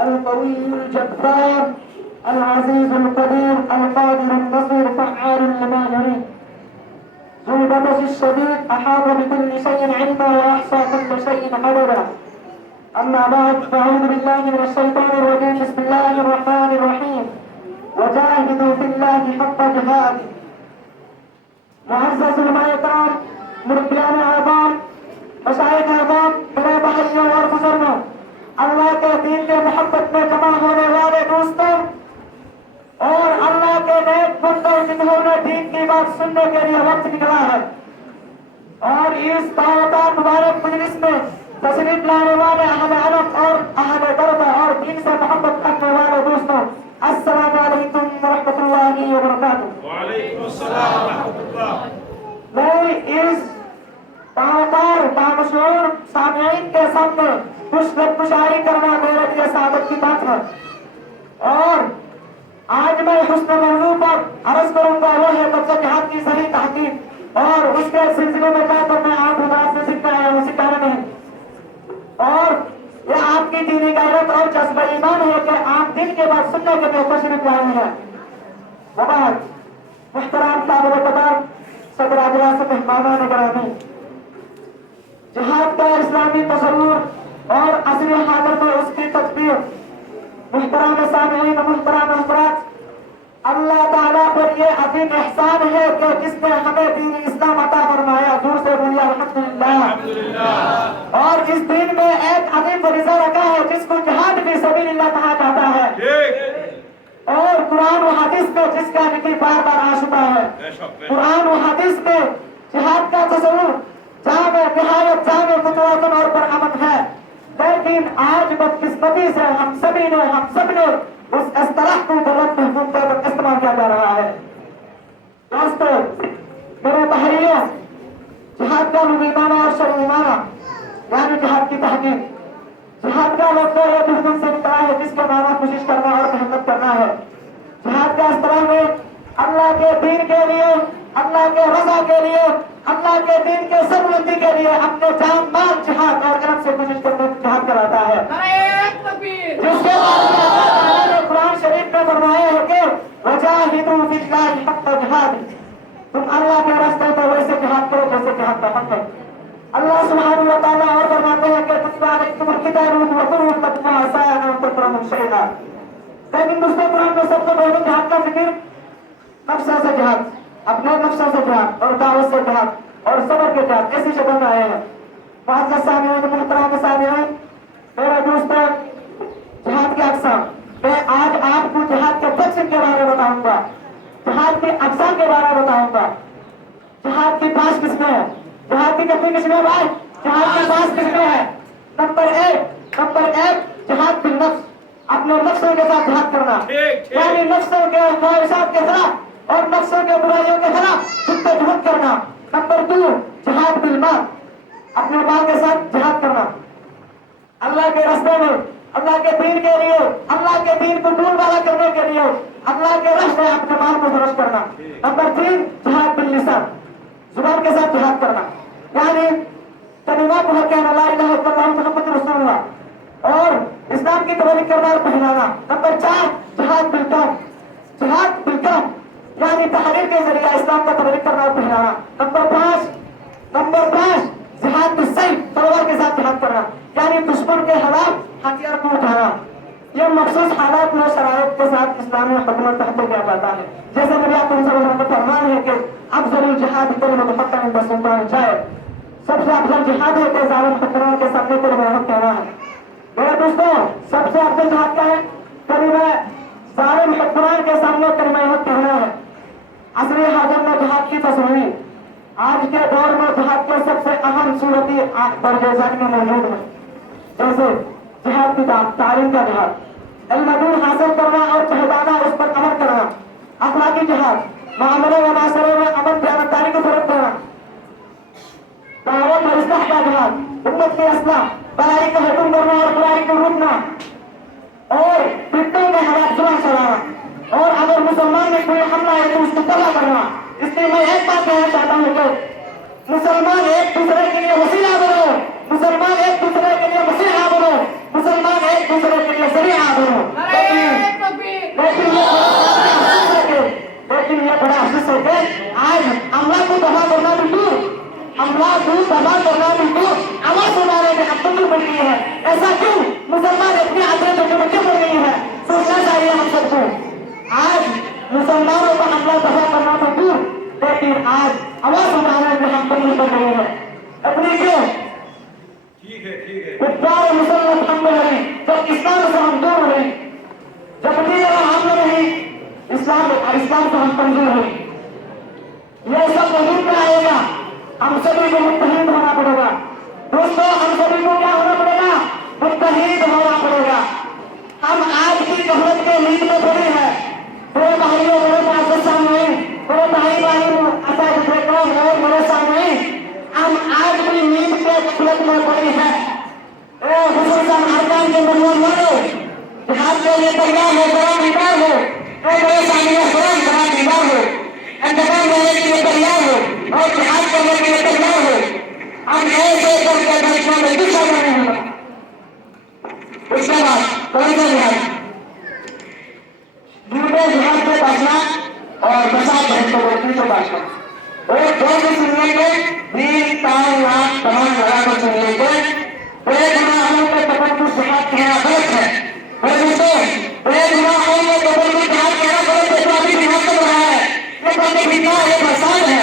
القوي الجبار العزيز القدير القادر النصير فعال لما يريد ذو البطش الشديد أحاط بكل شيء علما وأحصى كل شيء عددا. أما بعد فأعوذ بالله من الشيطان الرجيم. بسم الله الرحمن الرحيم. وجاهدوا في الله حق جهاده. معزز علماء کرام، مربیان اعظام، مشائخ اعظام، میرے بھائیوں اور بزرگوں، اللہ کے دین کے محبت میں جمع ہونے والے دوستوں اور اللہ کے نیک بندوں جنہوں نے دین کی بات سننے کے لیے وقت نکلا ہے اور اس دعوتار مبارک مجلس میں تشریف لانے والے اہل علم اور اہل دربہ اور دین سے محبت رکھنے والے دوستوں، السلام علیکم ورحمۃ اللہ وبرکاتہ۔ وعلیکم السلام ورحمۃ اللہ۔ میں اس دعوتار بامشعور سامعین کے سامنے کچھ گفتگو کرنا میرے لیے سعادت کی بات ہے، اور آج میں حسن موضوع پر عرض کروں گا وہ ہے قبضہ جہاد کی صحیح تحقیق، اور اس کے سلسلے میں کیا کرنا ہے آپ حضرات سے سیکھنا ہے وہ سکھانا نہیں، اور یہ آپ کی دینی غیرت اور جذبہ ایمان ہے کہ آپ دین کے بعد سننے کے لیے تشریف لائے ہیں۔ وبعد محترم قابل قدر صدر اجلاس مہمانان گرامی، جہاد کا اسلامی تصور اور عصری حاضر میں اس کی تطبیق، محترم سامعین، محترم حضرات، اللہ تعالیٰ پر یہ عظیم احسان ہے کہ جس نے ہمیں دین اسلام عطا فرمایا، دور سے بولیے الحمدللہ۔ اور اس دین میں ایک عظیم فریضہ رکھا ہے جس کو جہاد فی سبیل اللہ کہا جاتا ہے، اور قرآن و حدیث میں جس کا ذکر بار بار آ چکا ہے۔ قرآن و حدیث میں جہاد کا تصور جامع، نہایت جامع، متوازن اور پرامن ہے، لیکن آج بدقسمتی سے ہم سب نے اس اصطلاح کو غلط محفوظ کر استعمال کیا جا رہا ہے۔ دوستو، میرے بھائیوں، جہاد کا لغوی معنی اور شرعی معنی یعنی جہاد کی تحقیق، جہاد کا لفظ یہ دشمن سے نکلا ہے جس کا معنی کوشش کرنا اور محنت کرنا ہے۔ جہاد کا اصطلاح میں اللہ کے دین کے لیے، اللہ کے رضا کے لیے، اللہ کے دین کے سربلندی کے لیے اپنے جان مال جہاد اور علم سے کوشش کرنے جہاد کراتا ہے، جس کے بارے میں اللہ تعالیٰ نے قرآن شریف میں فرمایا ہے کہ وجاہدوا فی اللہ حق جہاد، تم اللہ کے راستے میں ویسے جہاد کرو جیسے جہاد کا حق ہے۔ اللہ سبحانہ و تعالیٰ اور فرماتے ہیں کہ کتب علیکم القتال وضرب لكم عسى ان تكرهوا شيئا، لیکن دوسرے قرآن میں سب سے پہلے جہاد کا ذکر نفسوں سے جہاد، اپنے نفسوں سے جہاد اور دعوت سے جہاد اور صبر کے جہاد ایسی شکل میں آئے ہیں۔ معزز سامعین، محترم سامعین، میرے دوستوں، جہاد کے اقسام، میں آج آپ کو جہاد کے تقسیم کے بارے میں بتاؤں گا، جہاد کے اقسام کے بارے میں بتاؤں گا۔ جہاد کی 5 قسمیں ہیں۔ جہاد کی کتنی قسمیں بھائی؟ جہاد کی 5 قسمیں ہیں۔ نمبر ایک جہاد بالنفس، اپنے نفسوں کے ساتھ جہاد کرنا، یعنی نفسوں کے خواہشات کے خلاف اور نفسوں کے برائیوں کے خلاف جدوجہد کرنا۔ نمبر 2 جہاد بالمال، اپنے مال کے ساتھ جہاد کرنا، اللہ کے راستے میں، اللہ کے دین کے لیے، اللہ کے دین کو ڈول والا کرنے کے لیے اللہ کے راستے میں اپنے مال کو خرچ کرنا۔ نمبر 3 جہاد باللسان، زبان کے ساتھ جہاد کرنا، یعنی کلمہ کو کہنا لا الہ الا اللہ محمد رسول اللہ، اور اسلام کی تبلیغ کرنا اور پہنانا۔ نمبر 4 جہاد بالقلم، جہاد بالقلم یعنی تحریر کے ذریعہ اسلام کا تبلیغ کرنا اور پہنانا۔ نمبر 5 جہاد بالسیف، تلوار کے ساتھ جہاد کرنا، یعنی دشمن کے خلاف ہتھیار کو اٹھانا۔ یہ مخصوص حالات میں شرائط کے ساتھ اسلامی حکومت تحت کیا جاتا ہے، جیسے نبی اکرم صلی اللہ علیہ وسلم کا فرمان ہے کہ افضل الجہاد کلمۃ الحق عند سلطان جائر، سب سے افضل جہاد ہے کہ ظالم حکمران کے سامنے کلمہ حق کہنا ہے۔ میرے دوستوں، سب سے افضل جہاد کیا ہے؟ کلمہ ظالم حکمران کے سامنے کلمہ حق کہنا ہے۔ عصری حاضر میں جہاد کی تصویر آج کے دور میں جہاد کے سب سے اہم صورتی درجے ذیل میں موجود ہے، جیسے جہاد کی تعلیم کا جہاد، علم دین حاصل کرنا اور پہچانا، اس پر عمل کرنا، اخلاقی جہاد، معاملے و معاشرے میں امن دیانتداری کو فروغ دینا، دعوت اور اصلاح کا جہاد، امت کی اصلاح، برائی کا حکم کرنا اور برائی کو روکنا اور فتنوں میں ہلاک جلن چلانا اور اگر مسلمان میں کوئی حملہ ہے تو اس کو تباہ کرنا. اس لیے میں ایک بات کہنا چاہتا ہوں کہ مسلمان ایک دوسرے کے لیے وسیلہ بنو, مسلمان ایک دوسرے کے لیے مسیحا بنو, مسلمان ایک دوسرے کے لیے ذریعہ بنو. لیکن یہ بڑا افسوس ہے کہ آج حملہ کو تباہ کرنا بھی دور, حملہ کو تباہ کرنا بھی دور, آواز اٹھانے میں اب تک بڑھ گئی ہے. ایسا کیوں؟ مسلمان اتنی عدالتوں کے بچے بڑھ گئی ہے. سوچنا چاہیے ہم سب کو. آج مسلمانوں کا حملہ تباہ کرنا تو دور, لیکن آج آواز اٹھانے میں ہم تک بڑھ گئی ہے. اپنی کیوں کفار مسلط ہم میں رہی, جب اسلام سے ہم دور رہی, جب دین ہم میں رہی, اسلام سے ہم کمزور ہوئی. یہ سب وجود میں آئے گا. ہم سبھی کو متحد ہونا پڑے گا. دوستوں, ہم سبھی کو کیا ہونا پڑے گا؟ متحد ہونا پڑے گا. ہم آج کی غفلت کے نیند میں پڑے ہیں. میرے بھائیوں, میرے معزز سامعین, میرے بھائی اساتذہ کرام اور میرے سامعین, ہم آج بھی نیند کے غفلت میں پڑے ہیں. خصوصاً ارکان کے بنیاد والوں, جہاد کے لیے تیار ہو, قرآن بیمار ہو, میرے سامنے قرآن جہاد بیمار ہو, انتقام لینے کے لیے تیار ہو اور جہاد کرنے کے لیے تیار ہو. ہم ایسے کر کے دشمن میں کچھ شامل نہیں ہوگا. اس کے بعد کون سا جہاد؟ جھوٹے جہاد سے بچنا اور فساد بھٹکوں سے بچنا. اور جو بھی سننے کے دین تان لاکھ تمام لگا کر سننے کے بے گناہوں کے تقدس جہاد کہنا غلط ہے. میرے دوستوں, بے گناہوں کے تقدس جہاد کہنا غلط ہے. جو ابھی جہاد کر رہا ہے یہ بندے فتنہ ہے, یہ فساد ہے.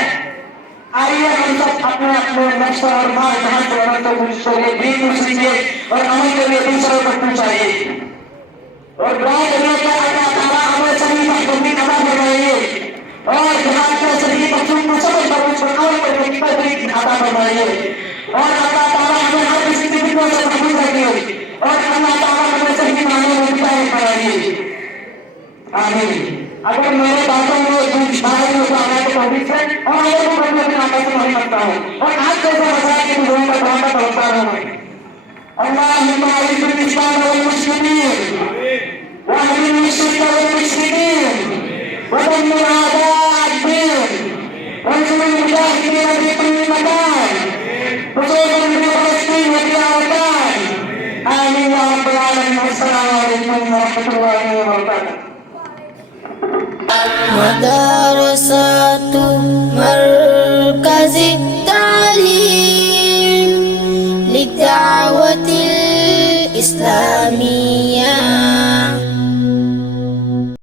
آئیے ہم سب اپنے اپنے نفس اور مال جہاں سے عمل کو شریعے دین کو سیکھیے اور عمل کے لیے دوسروں کو پہنچائیے. اور دعا کریے کہ اللہ تعالیٰ ہمیں صحیح تقدیر عطا فرمائیے اور جہاد کے صحیح مقصود کو سمجھ کر اس پر عمل کرنے کی توفیق عطا فرمائیے. اور اللہ تعالیٰ ہمیں ہر کسی کی فتنوں سے محفوظ رکھیے اور اللہ تعالیٰ ہمیں صحیح معنوں میں ہدایت فرمائیے. آمین. اگر میرے باتوں میں کچھ باہر ہو تو اللہ کے توفیق سے اور یہ بھی بڑی اپنے آقا سے نہیں کرتا ہوں اور آج جیسے مسائل کی بزرگوں کا دعا کرتا ہوں. اللهم اعز الاسلام والمسلمين واهدنا الشرك والمشركين ودمر اعداء الدين وانصر المجاهدين في كل مكان خصوصا في فلسطين وفي اوطان. امين يا رب العالمين. والسلام عليكم ورحمه الله وبركاته. مدرسة مركز التعليم للدعوة الإسلامية